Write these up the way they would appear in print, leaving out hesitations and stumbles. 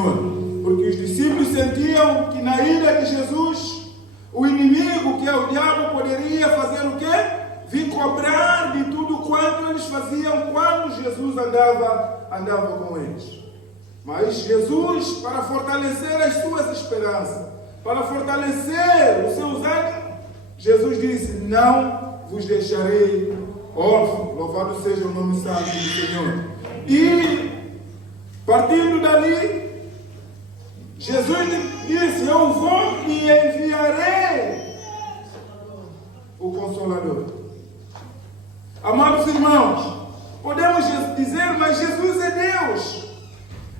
Senhor. Porque os discípulos sentiam que na ira de Jesus, o inimigo, que é o diabo, poderia fazer o quê? Vir cobrar de tudo quanto eles faziam quando Jesus andava com eles. Mas Jesus, para fortalecer as suas esperanças, para fortalecer os seus ânimos, Jesus disse: não vos deixarei órfãos. Louvado seja o nome santo do Senhor. E, partindo dali, Jesus disse: eu vou e enviarei o Consolador. Amados irmãos, podemos dizer, mas Jesus é Deus.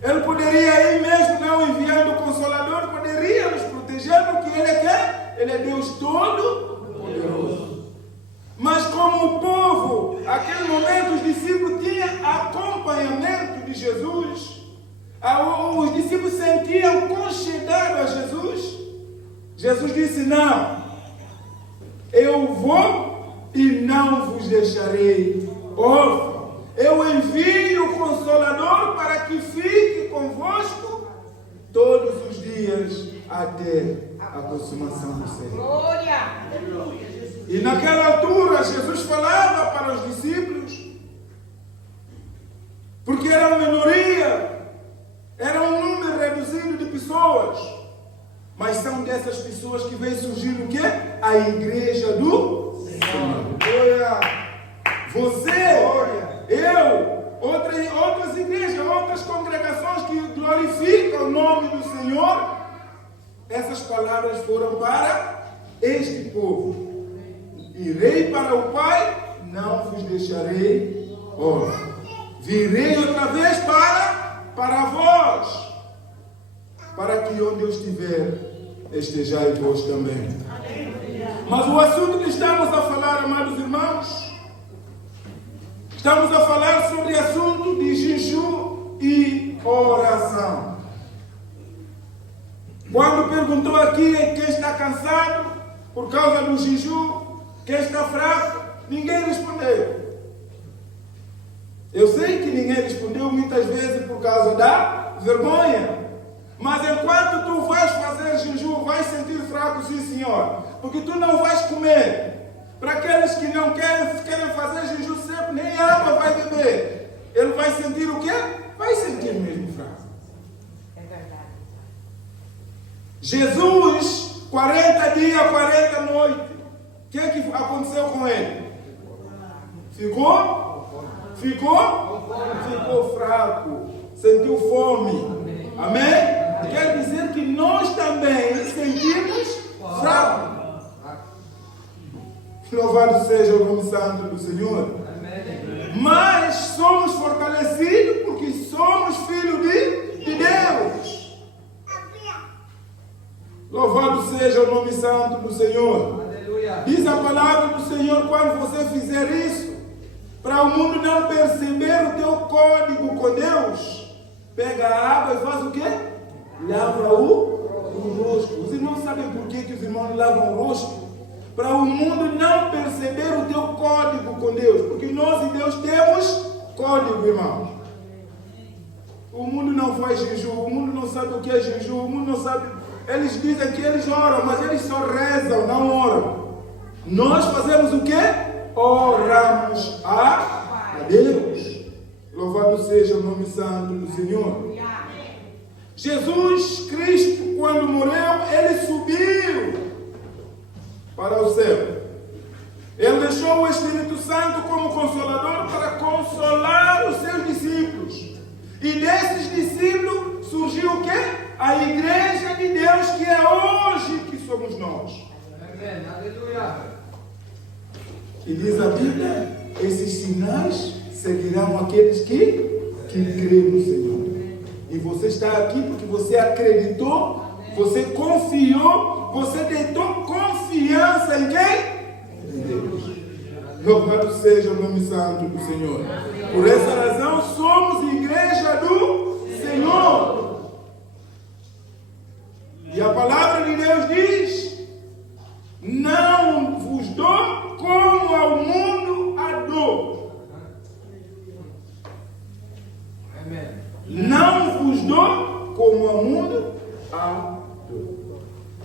Ele poderia aí mesmo, não enviando o Consolador, poderia nos proteger, porque Ele é quem? Ele é Deus Todo-Poderoso. Mas como o povo, naquele momento, os discípulos tinham acompanhamento de Jesus, os discípulos sentiam conchegado a Jesus. Jesus disse: não, eu vou e não vos deixarei órfãos. Eu envio o Consolador para que fique convosco todos os dias até a consumação do século. Glória! E naquela altura Jesus falava para os discípulos, porque era uma minoria, era um número reduzido de pessoas, mas são dessas pessoas que vem surgir o quê? A igreja do Senhor. Você, eu, outras igrejas, outras congregações que glorificam o nome do Senhor, essas palavras foram para este povo. Irei para o Pai, não vos deixarei órfãos. Virei outra vez para vós, para que onde eu estiver, estejais vós também. Mas o assunto que estamos a falar, amados irmãos, estamos a falar sobre o assunto de jejum e oração. Quando perguntou aqui quem está cansado por causa do jejum, quem está fraco, ninguém respondeu. Eu sei que ninguém respondeu muitas vezes por causa da vergonha. Mas enquanto tu vais fazer jejum, vais sentir fraco, sim senhor. Porque tu não vais comer. Para aqueles que não querem fazer jejum sempre, nem água vai beber. Ele vai sentir o quê? Vai sentir mesmo fraco. É verdade. Jesus, 40 dias, 40 noites. O que aconteceu com ele? Ficou fraco. Sentiu fome. Amém? Quer dizer que nós também sentimos fraco. Louvado seja o nome santo do Senhor. Mas somos fortalecidos porque somos filhos de Deus. Louvado seja o nome santo do Senhor. Diz a palavra do Senhor: quando você fizer isso, para o mundo não perceber o teu código com Deus, pega a água e faz o quê? Lava o rosto. Os irmãos sabem por que os irmãos lavam o rosto? Para o mundo não perceber o teu código com Deus. Porque nós e Deus temos código, irmãos. O mundo não faz jejum, o mundo não sabe o que é jejum, o mundo não sabe. Eles dizem que eles oram, mas eles só rezam, não oram. Nós fazemos o quê? Oramos a Deus. Louvado seja o nome santo do Senhor. Jesus Cristo, quando morreu, ele subiu para o céu. Ele deixou o Espírito Santo como consolador para consolar os seus discípulos. E desses discípulos surgiu o quê? A igreja de Deus, que é hoje que somos nós. Amém. Aleluia. E diz a Bíblia: esses sinais seguirão aqueles que creem no Senhor. E você está aqui porque você acreditou, você confiou, você deitou confiança em quem? Em Deus. Louvado seja o nome santo do Senhor. Por essa razão somos igreja do Senhor. E a palavra de Deus diz: não vos dou como ao mundo a dou. Não vos dou como o mundo a tu.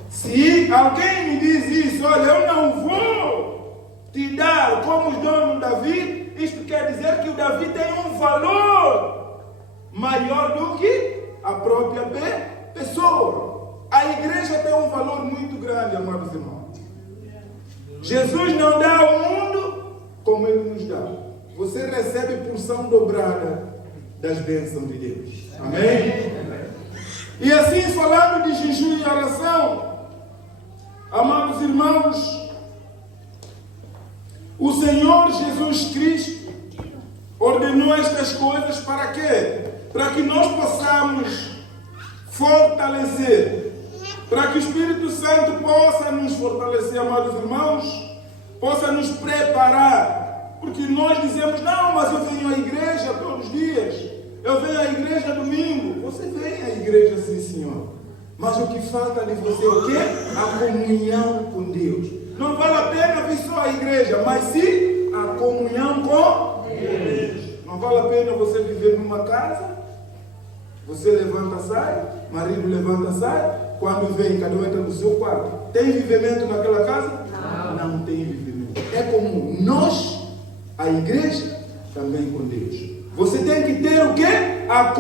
Se alguém me diz isso, olha, eu não vou te dar como os donos de Davi, isto quer dizer que o Davi tem um valor maior do que a própria pessoa. A igreja tem um valor muito grande, amados irmãos. Jesus não dá ao mundo como Ele nos dá. Você recebe porção dobrada das bênçãos de Deus. Amém? E assim, falando de jejum e oração, amados irmãos, o Senhor Jesus Cristo ordenou estas coisas para quê? Para que nós possamos fortalecer, para que o Espírito Santo possa nos fortalecer, amados irmãos, possa nos preparar, porque nós dizemos, não, mas eu venho à igreja todos os dias, eu venho à igreja domingo. Você vem à igreja, sim, Senhor, mas o que falta de você é o quê? A comunhão com Deus. Não vale a pena vir só à igreja, mas sim a comunhão com Deus. Não vale a pena você viver numa casa, você levanta, sai, marido levanta, sai, quando vem, cada um entra no seu quarto. Tem vivimento naquela casa? Não tem vivimento. É comum. Nós, a igreja, também com Deus. Você tem que ter o quê? A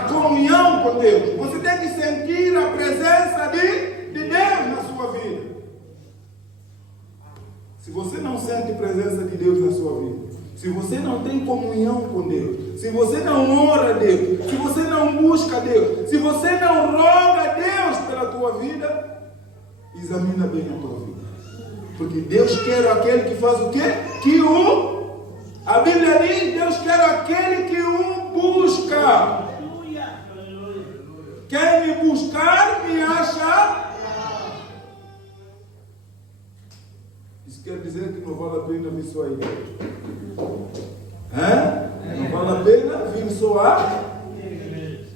comunhão com Deus. Você tem que sentir a presença de Deus na sua vida. Se você não sente a presença de Deus na sua vida, se você não tem comunhão com Deus, se você não ora a Deus, se você não busca a Deus, se você não roga a Deus pela tua vida, examina bem a tua vida. Porque Deus quer aquele que faz o quê? A Bíblia diz, Deus quer aquele que o busca. Quem me buscar, me acha. Isso quer dizer que não vale a pena vir só a igreja. Não vale a pena vir só a igreja.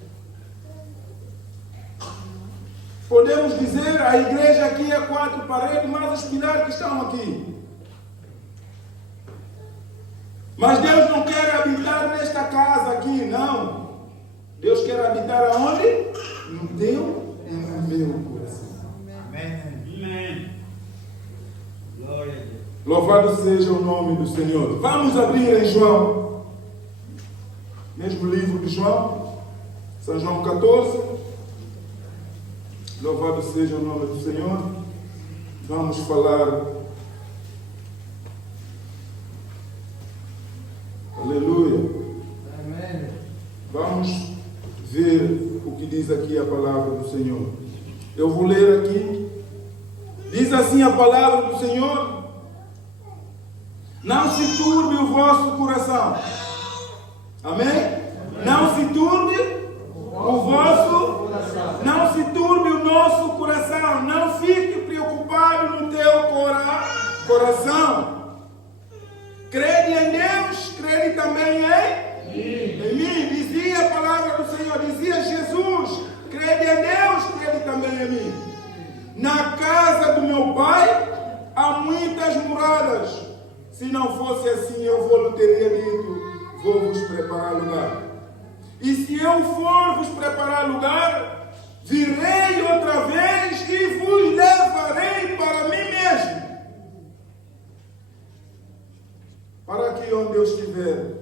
Podemos dizer, a igreja aqui é 4 paredes, mas os pilares que estão aqui. Mas Deus não quer habitar nesta casa aqui, não. Deus quer habitar aonde? No teu e no meu coração. Amém. Glória a Deus. Louvado seja o nome do Senhor. Vamos abrir em João. Mesmo livro de João. São João 14. Louvado seja o nome do Senhor. Vamos falar. Aleluia. Amém. Vamos ver o que diz aqui a palavra do Senhor. Eu vou ler aqui. Diz assim a palavra do Senhor: não se turbe o vosso coração. Amém? Não se turbe o vosso coração. Não se turbe o nosso coração. Não fique preocupado no teu coração. Crede em Deus, crede também em mim. Dizia a palavra do Senhor, dizia Jesus: crede em Deus, crede também em mim. Na casa do meu Pai há muitas moradas. Se não fosse assim, eu vou teria dito: vou vos preparar lugar. E se eu for vos preparar lugar, virei outra vez e vos levarei para mim mesmo, para que onde eu estiver,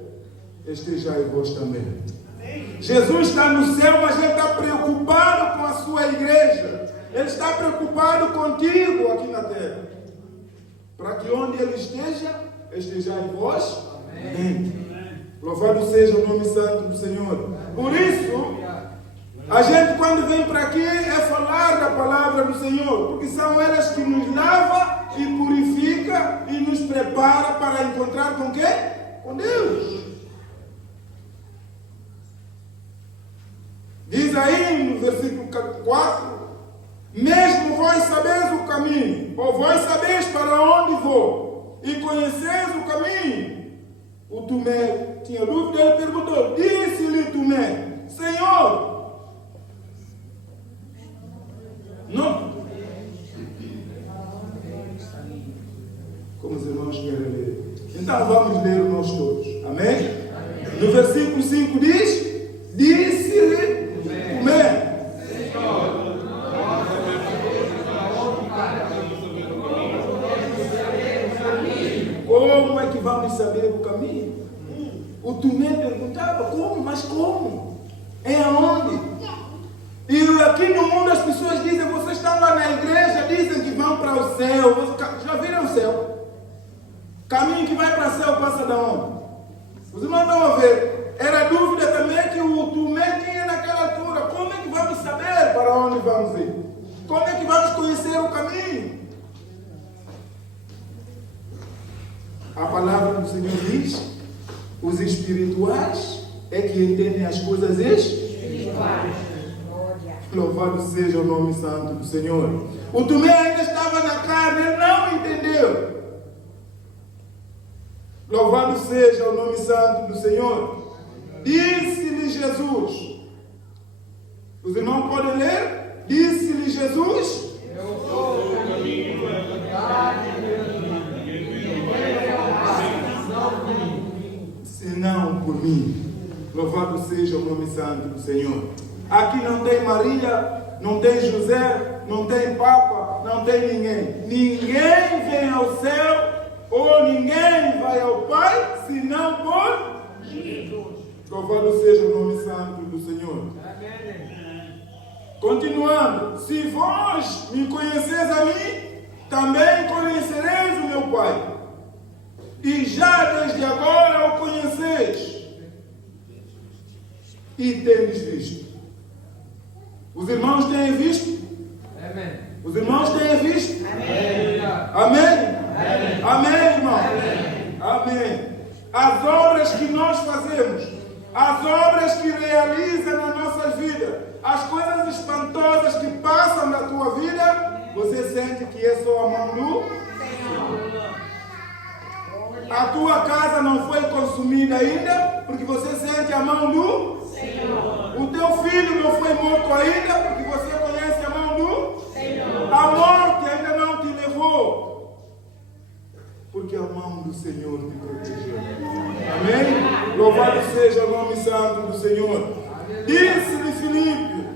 estejai vós também. Amém. Jesus está no céu, mas Ele está preocupado com a sua igreja. Ele está preocupado contigo aqui na terra, para que onde Ele esteja, estejai vós. Amém. Louvado seja o nome santo do Senhor. Por isso, a gente quando vem para aqui é falar da palavra do Senhor, porque são elas que nos lava e purifica e nos prepara para encontrar com quem? Com Deus. Diz aí no versículo 4: mesmo vós sabeis o caminho, ou vós sabeis para onde vou, e conheceis o caminho. O Tomé tinha dúvida, ele perguntou, disse-lhe Tomé: Senhor, não. Como os irmãos querem ler? Então vamos ler nós todos. Amém? No versículo 5 diz: disse-lhe Tomé, vamos saber o caminho. O Tomé perguntava, como? Mas como? É aonde? E aqui no mundo as pessoas dizem, vocês estão lá na igreja, dizem que vão para o céu. Já viram o céu? Caminho que vai para o céu passa de onde? Os irmãos estão a ver. Era dúvida também que o Tomé tinha naquela altura. Como é que vamos saber para onde vamos ir? Como é que vamos conhecer o caminho? A palavra do Senhor diz, os espirituais é que entendem as coisas espirituais. Louvado seja o nome santo do Senhor. O Tomé ainda estava na carne, ele não entendeu. Louvado seja o nome santo do Senhor. Disse-lhe Jesus. Os irmãos podem ler? Disse-lhe Jesus. Eu sou o caminho, a verdade e a vida. Senão por mim. Louvado seja o nome santo do Senhor. Aqui não tem Maria, não tem José, não tem Papa, não tem ninguém. Ninguém vem ao céu ou ninguém vai ao Pai, senão por Jesus. Louvado seja o nome santo do Senhor. Continuando, se vós me conheceis a mim, também conhecereis o meu Pai. E já desde agora o conheceis. E tendes visto. Os irmãos têm visto? Amém. Os irmãos têm visto? Amém. Amém? Amém, irmãos? Amém. As obras que nós fazemos, as obras que realiza na nossa vida, as coisas espantosas que passam na tua vida, você sente que é só a mão do Senhor. A tua casa não foi consumida ainda, porque você sente a mão do Senhor. O teu filho não foi morto ainda, porque você conhece a mão do Senhor. A morte ainda não te levou, porque a mão do Senhor te protegeu. Amém? Louvado seja o nome santo do Senhor. Disse-lhe Filipe,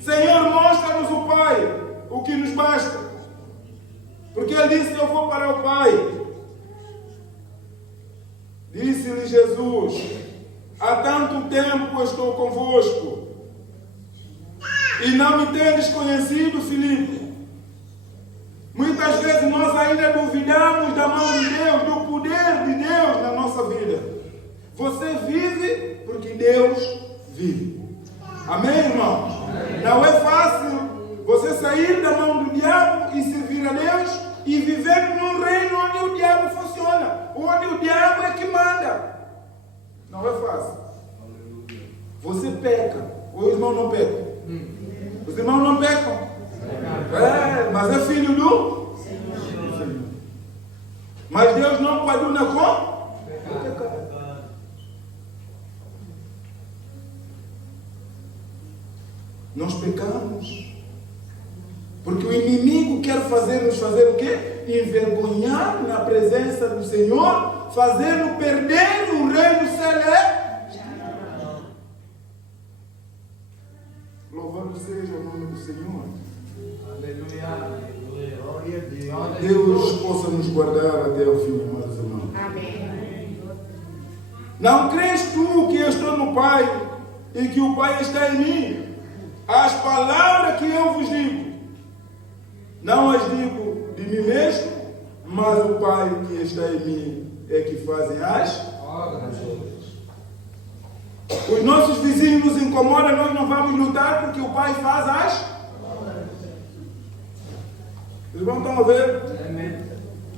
Senhor, mostra-nos o Pai, o que nos basta. Porque ele disse, eu vou para o Pai. Disse-lhe Jesus, há tanto tempo estou convosco, e não me tendes conhecido, Filipe. Muitas vezes nós ainda duvidamos da mão de Deus, do poder de Deus na nossa vida. Você vive porque Deus vive. Amém, irmãos? Não é fácil você sair da mão do diabo e servir a Deus e viver num reino onde o diabo funciona, onde o diabo é que manda. Não é fácil. Você peca. Os irmãos não pecam. Os irmãos não pecam. Mas é filho do Senhor. Mas Deus não coaduna com pecado. Nós pecamos porque o inimigo quer nos fazer o quê? Envergonhar na presença do Senhor, fazendo perder o reino celeste. Louvado seja o nome do Senhor. Aleluia. Deus possa nos guardar até o fim, amados irmãos. Amém. Não crês tu que eu estou no Pai e que o Pai está em mim? As palavras que eu vos digo, não as digo de mim mesmo, mas o Pai que está em mim é que fazem as obras. Os nossos vizinhos nos incomodam, nós não vamos lutar porque o Pai faz as obras. Os irmãos estão a ver?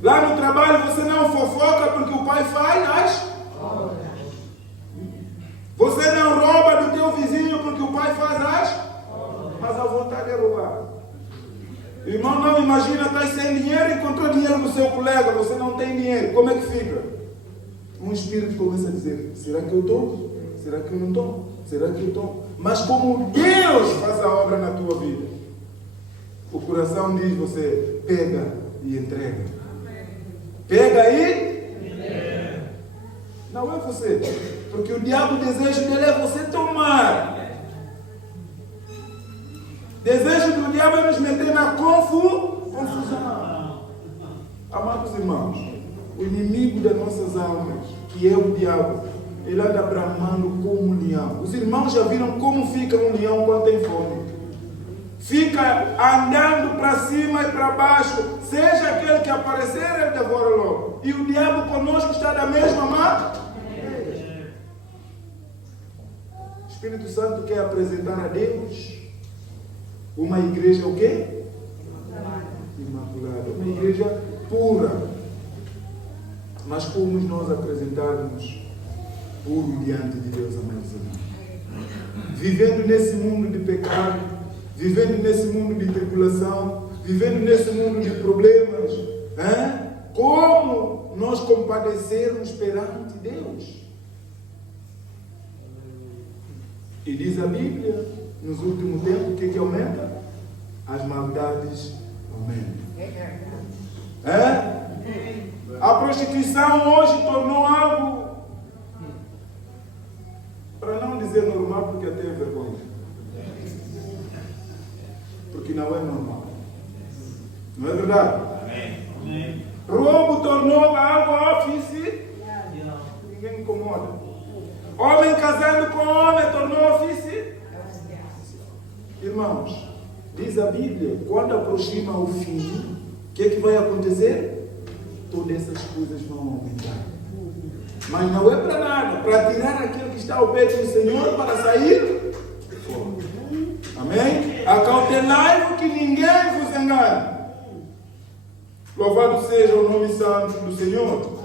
Lá no trabalho você não fofoca porque o Pai faz as obras. Você não rouba do teu vizinho porque o Pai faz as, mas a vontade é roubar. Irmão, não imagina, está sem dinheiro e encontrou dinheiro do seu colega, você não tem dinheiro, como é que fica? Um espírito começa a dizer, será que eu estou? Será que eu não estou? Será que eu estou? Mas como Deus faz a obra na tua vida, o coração diz, você pega e entrega. Pega e não é você. Porque o diabo, o desejo dele é você tomar. Desejo do diabo é nos meter na confusão. Amados irmãos, o inimigo das nossas almas, que é o diabo, ele anda bramando como um leão. Os irmãos já viram como fica um leão quando tem fome? Fica andando para cima e para baixo, seja aquele que aparecer, ele devora logo. E o diabo conosco está da mesma maneira. O Espírito Santo quer apresentar a Deus uma igreja o quê? Imaculada. Uma igreja pura. Mas como nós apresentarmos puro diante de Deus, amados irmãos? Vivendo nesse mundo de pecado, vivendo nesse mundo de tribulação, vivendo nesse mundo de problemas, como nós compadecermos perante Deus? E diz a Bíblia, nos últimos tempos, o que aumenta? As maldades aumentam. A prostituição hoje tornou algo, para não dizer normal, porque até é vergonha. Porque não é normal. Não é verdade? Amém. Roubo tornou algo ofício. Ninguém incomoda. Homem casando com homem tornou ofício. Irmãos, diz a Bíblia, quando aproxima o fim, o que é que vai acontecer? Todas essas coisas vão aumentar. Mas não é para nada, para tirar aquele que está ao pé do Senhor para sair fora. Amém? Acautelai-vos que ninguém vos engane. Louvado seja o nome santo do Senhor.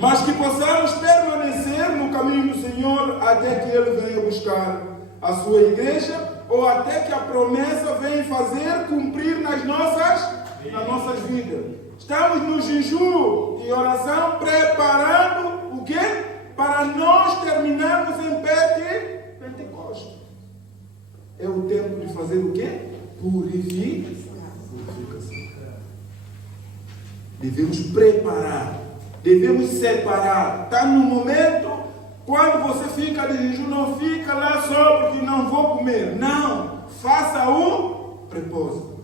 Mas que possamos permanecer no caminho do Senhor até que Ele venha buscar a sua igreja, ou até que a promessa venha fazer cumprir nas nossas vidas. Estamos no jejum e oração preparando o quê? Para nós terminarmos em Pentecostes. É o tempo de fazer o quê? Purificação. Devemos preparar. Devemos separar. Está no momento, quando você fica de jejum, não fica lá só porque não vou comer. Não. Faça o propósito.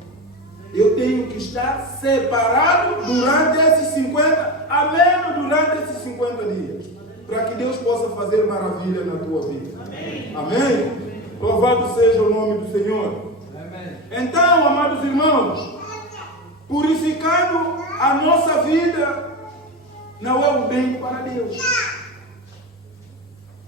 Eu tenho que estar separado durante esses 50, ao menos durante esses 50 dias. Para que Deus possa fazer maravilha na tua vida. Amém? Amém? Louvado seja o nome do Senhor. Amém. Então, amados irmãos, purificando a nossa vida não é um bem para Deus.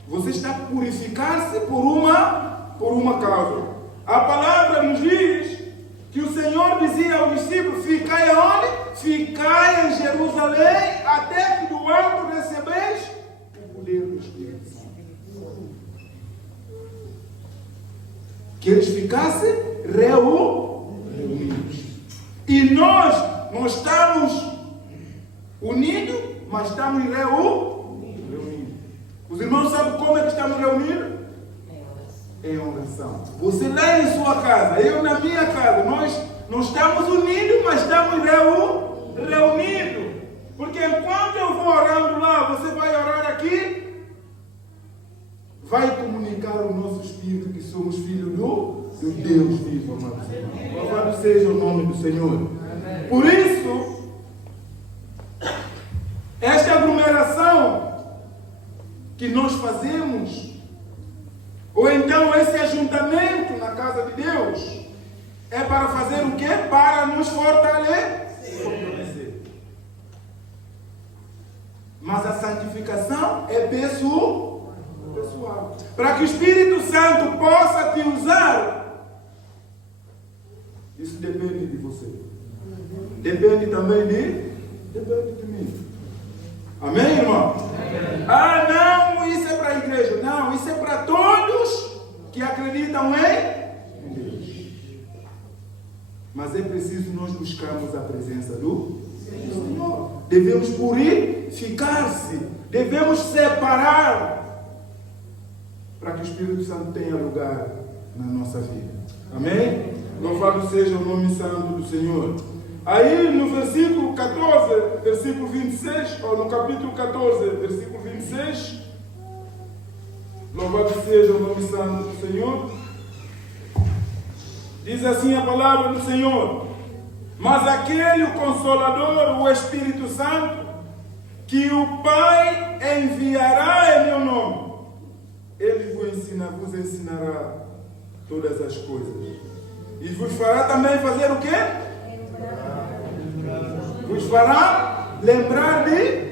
Você está a purificar-se por uma causa. A palavra nos diz que o Senhor dizia aos discípulos: ficai aonde? Ficai em Jerusalém, até que do alto recebeis o poder do Espírito Santo. Que eles ficassem reunidos. E nós não estamos unidos, mas estamos reunidos. Os irmãos sabem como é que estamos reunidos? Em oração. Você lá em sua casa, eu na minha casa, nós não estamos unidos, mas estamos reunidos. Porque enquanto eu vou orando lá, você vai orar aqui, vai comunicar o nosso espírito que somos filhos do Deus vivo, amados irmãos. Louvado seja o nome do Senhor. Amém. Por isso, esta aglomeração que nós fazemos, ou então esse ajuntamento na casa de Deus, é para fazer o quê? Para nos fortalecer. Mas a santificação é pessoal. Para que o Espírito Santo possa te usar, isso depende de você. Depende também depende de mim. Amém, irmão? Ah, não, isso é para a igreja. Não, isso é para todos que acreditam em Deus. Mas é preciso nós buscarmos a presença do Senhor. Devemos purificar-se. Devemos separar para que o Espírito Santo tenha lugar na nossa vida. Amém? Louvado seja o nome santo do Senhor. Aí no versículo 14, versículo 26, ou no capítulo 14, versículo 26, louvado seja o nome santo do Senhor, diz assim a palavra do Senhor: mas aquele, o Consolador, o Espírito Santo, que o Pai enviará em meu nome. Ele vos ensinará todas as coisas. E vos fará também fazer o quê? Vos fará lembrar de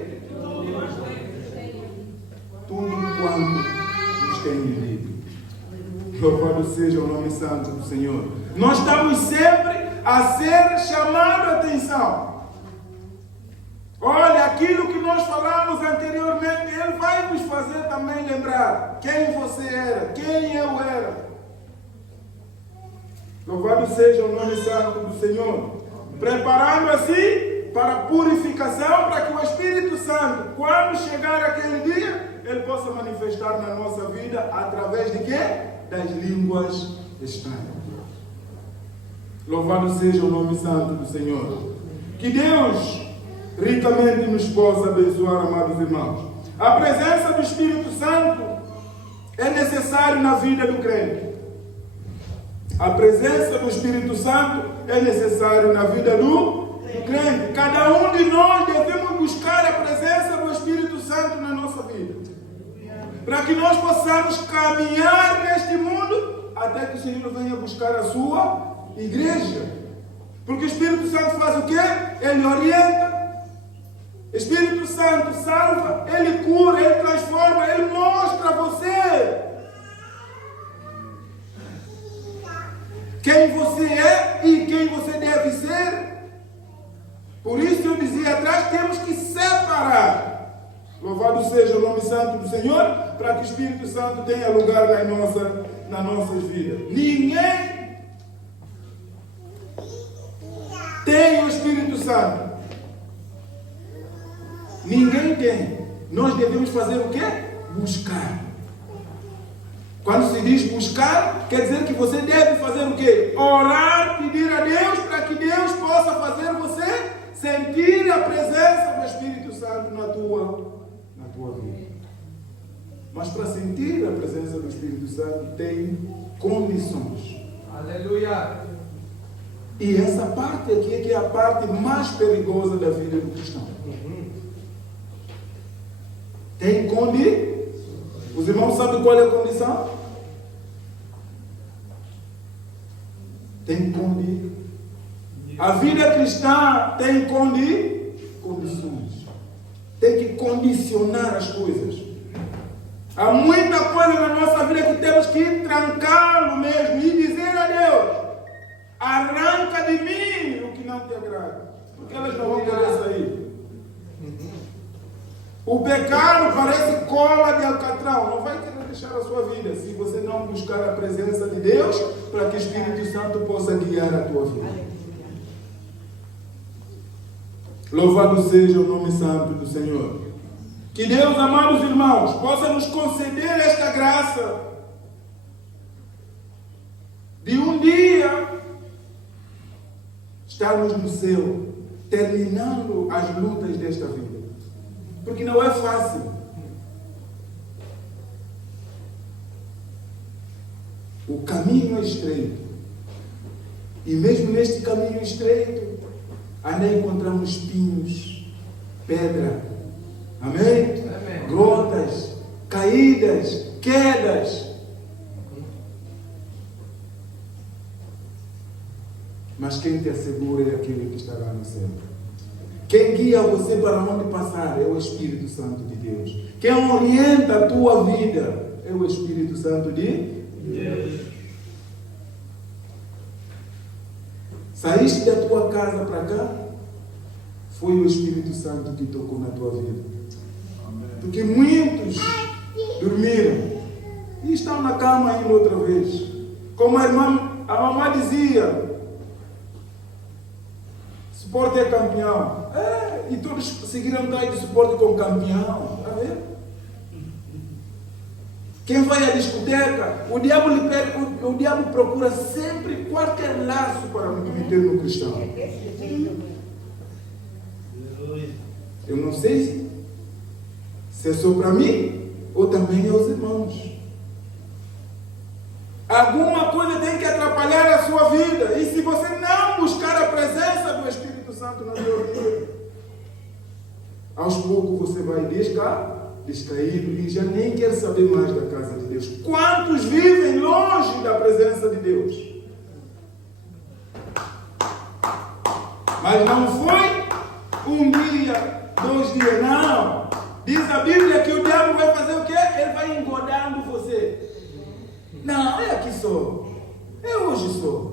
tudo quanto vos tenho dito. Louvado seja o nome santo do Senhor. Nós estamos sempre a ser chamados a atenção. Olha, aquilo que nós falamos anteriormente, Ele vai nos fazer também lembrar quem você era, quem eu era. Louvado seja o nome santo do Senhor. Preparando assim para a purificação, para que o Espírito Santo, quando chegar aquele dia, Ele possa manifestar na nossa vida através de quê? Das línguas estranhas. Louvado seja o nome santo do Senhor. Que Deus ricamente nos possa abençoar, amados irmãos. A presença do Espírito Santo é necessária na vida do crente. A presença do Espírito Santo é necessária na vida do crente. Cada um de nós devemos buscar a presença do Espírito Santo na nossa vida, para que nós possamos caminhar neste mundo até que o Senhor venha buscar a sua igreja. Porque o Espírito Santo faz o quê? Ele orienta. O Espírito Santo salva, Ele cura, Ele transforma, Ele mostra a você quem você é e quem você deve ser. Por isso eu dizia atrás, temos que separar. Louvado seja o nome santo do Senhor, para que o Espírito Santo tenha lugar nas nossas vidas. Ninguém tem o Espírito Santo. Ninguém tem. Nós devemos fazer o quê? Buscar. Quando se diz buscar, quer dizer que você deve fazer o quê? Orar, pedir a Deus, para que Deus possa fazer você sentir a presença do Espírito Santo na tua vida. Mas para sentir a presença do Espírito Santo tem condições. Aleluia. E essa parte aqui é que é a parte mais perigosa da vida do cristão. Tem condições. Os irmãos sabem qual é a condição? Tem condições. A vida cristã tem condições. Tem que condicionar as coisas. Há muita coisa na nossa vida que temos que trancá-lo mesmo e dizer a Deus: arranca de mim o que não te agrada, porque elas não vão querer sair. O pecado parece cola de alcatrão, não vai querer deixar a sua vida se você não buscar a presença de Deus, para que o Espírito Santo possa guiar a tua vida. Louvado seja o nome santo do Senhor. Que Deus, amados irmãos, possa nos conceder esta graça de um dia estarmos no céu, terminando as lutas desta vida. Porque não é fácil. O caminho é estreito. E mesmo neste caminho estreito, ainda encontramos espinhos, pedra, amém? Amém. Grotas, caídas, quedas. Mas quem te assegura é aquele que estará no céu. Quem guia você para onde passar é o Espírito Santo de Deus. Quem orienta a tua vida é o Espírito Santo de Deus. Saíste da tua casa para cá, foi o Espírito Santo que tocou na tua vida. Porque muitos dormiram e estão na cama ainda outra vez. Como a mamãe dizia: Suporte é campeão. E todos seguiram dar de suporte com campeão. Está vendo? Quem vai à discoteca, o diabo procura sempre qualquer laço para meter no cristão. Eu não sei se é só para mim ou também aos irmãos. Alguma coisa tem que atrapalhar a sua vida. E se você não buscar a presença do Espírito Santo na sua vida, aos poucos você vai descaindo e já nem quer saber mais da casa de Deus. Quantos vivem longe da presença de Deus? Mas não foi um dia, 2 dias, não. Diz a Bíblia que o diabo vai fazer o quê? Ele vai engordando você. Não, é aqui só. É hoje só.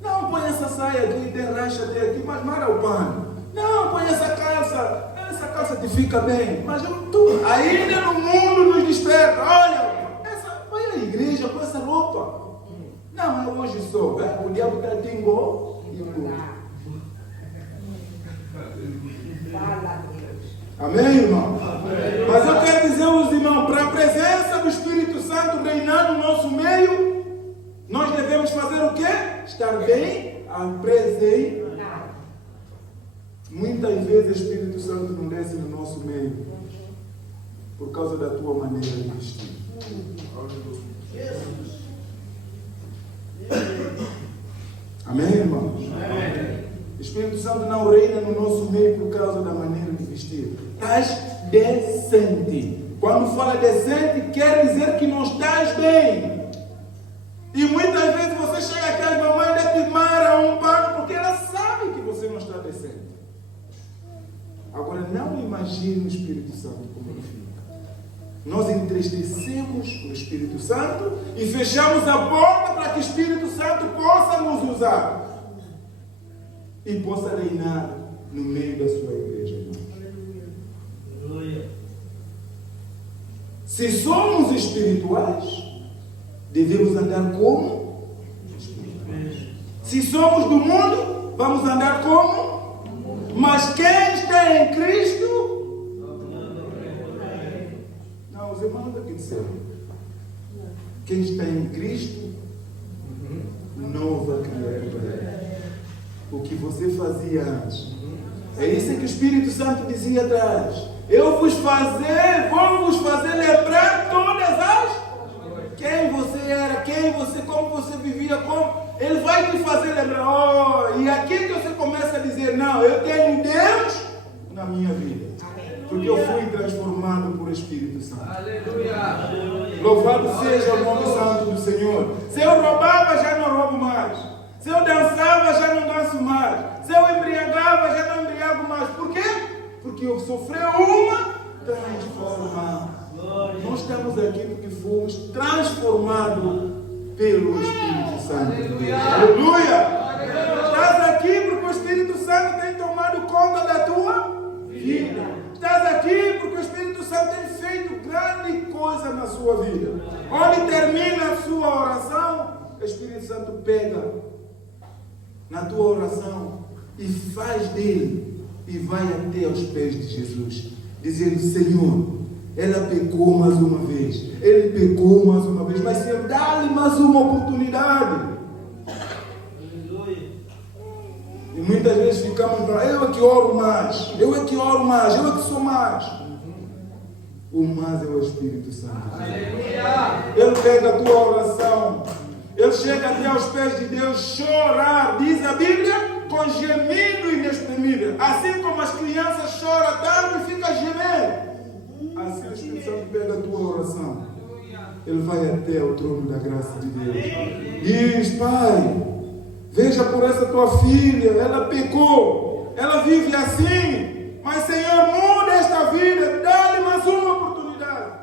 Não, põe essa saia aqui, tem racha até aqui, mas mara o pano. Não, põe essa calça te fica bem. Mas ainda no mundo nos desperta. Olha, vai à igreja com essa roupa. Não, é hoje só. O diabo está te engordando. Amém, irmão? Amém. Mas eu quero dizer aos irmãos, para a presença do Espírito Santo reinar no nosso meio, nós devemos fazer o quê? Estar bem apresentado. Muitas vezes o Espírito Santo não desce no nosso meio por causa da tua maneira de vestir. Amém, irmão? Amém. O Espírito Santo não reina no nosso meio por causa da maneira de vestir. Estás decente. Quando fala decente, quer dizer que não estás bem. E muitas vezes você chega aqui, a mamãe ainda te mara um pano porque ela sabe que você não está decente. Agora, não imagine o Espírito Santo como ele fica. Nós entristecemos o Espírito Santo e fechamos a porta para que o Espírito Santo possa nos usar e possa reinar no meio da sua igreja, irmãos. Se somos espirituais, devemos andar como espirituais. Se somos do mundo, vamos andar como? Mas quem está em Cristo? Não, os irmãos aqui disseram. Quem está em Cristo, nova criatura. O que você fazia antes. É isso que o Espírito Santo dizia atrás. Eu vou vos fazer lembrar todas as quem você era, como você vivia, como. Ele vai te fazer lembrar. E aqui que você começa a dizer, não, eu tenho Deus na minha vida. Porque eu fui transformado por Espírito Santo. Aleluia. Louvado seja o nome santo do Senhor. Se eu roubava, já não roubo mais. Se eu dançava, já não danço mais. Se eu embriagava, já não embriago mais. Por quê? Porque eu sofri uma transformação. Nós estamos aqui porque fomos transformados pelo Espírito Santo. Aleluia. Aleluia. Estás aqui porque o Espírito Santo tem tomado conta da tua vida. Estás aqui porque o Espírito Santo tem feito grande coisa na sua vida. Onde termina a sua oração, o Espírito Santo pega na tua oração e faz dele e vai até aos pés de Jesus, dizendo: Senhor, ela pecou mais uma vez, ele pecou mais uma vez, mas Senhor, dá-lhe mais uma oportunidade. E muitas vezes ficamos falando: eu é que oro mais, eu é que oro mais, eu é que sou mais. O mais é o Espírito Santo. Ele pega a tua oração, ele chega até aos pés de Deus chorar, diz a Bíblia, com gemido inexprimível. Assim como as crianças choram tanto e ficam gemendo, assim o Espírito Santo pega a tua oração. Ele vai até o trono da graça de Deus. Diz: Pai, veja por essa tua filha, ela pecou, ela vive assim, mas Senhor, muda esta vida, dá-lhe mais uma oportunidade.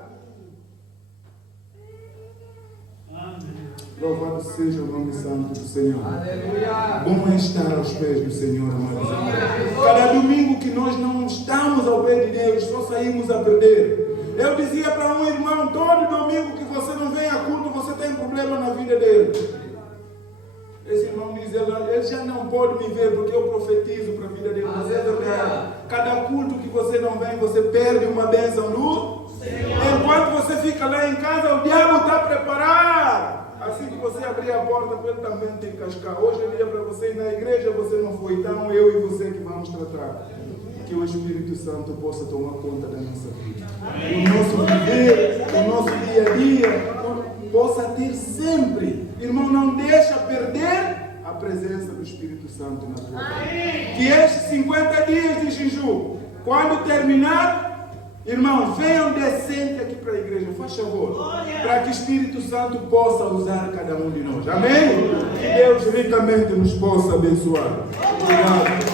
Louvado seja o nome santo do Senhor. Aleluia. Bom é estar aos pés do Senhor, amados irmãos. Cada domingo que nós não estamos ao pé de Deus, só saímos a perder. Eu dizia para um irmão: todo domingo que você não vem a culto, você tem problema na vida dele. Esse irmão diz: ele já não pode me ver porque eu profetizo para a vida dele. Mas é verdade. Cada culto que você não vem, você perde uma bênção no Senhor. Enquanto você fica lá em casa, o diabo está preparado. Assim que você abrir a porta, ele também tem que cascar. Hoje é dia para você ir na igreja, você não foi. Então eu e você que vamos tratar. Que o Espírito Santo possa tomar conta da nossa vida. O nosso viver, o nosso dia a dia, possa ter sempre. Irmão, não deixa perder a presença do Espírito Santo na tua vida. Que estes 50 dias de jejum Quando terminar, irmãos, venham decente aqui para a igreja, faz favor, para que o Espírito Santo possa usar cada um de nós. Amém? Que Deus ricamente nos possa abençoar. Obrigado.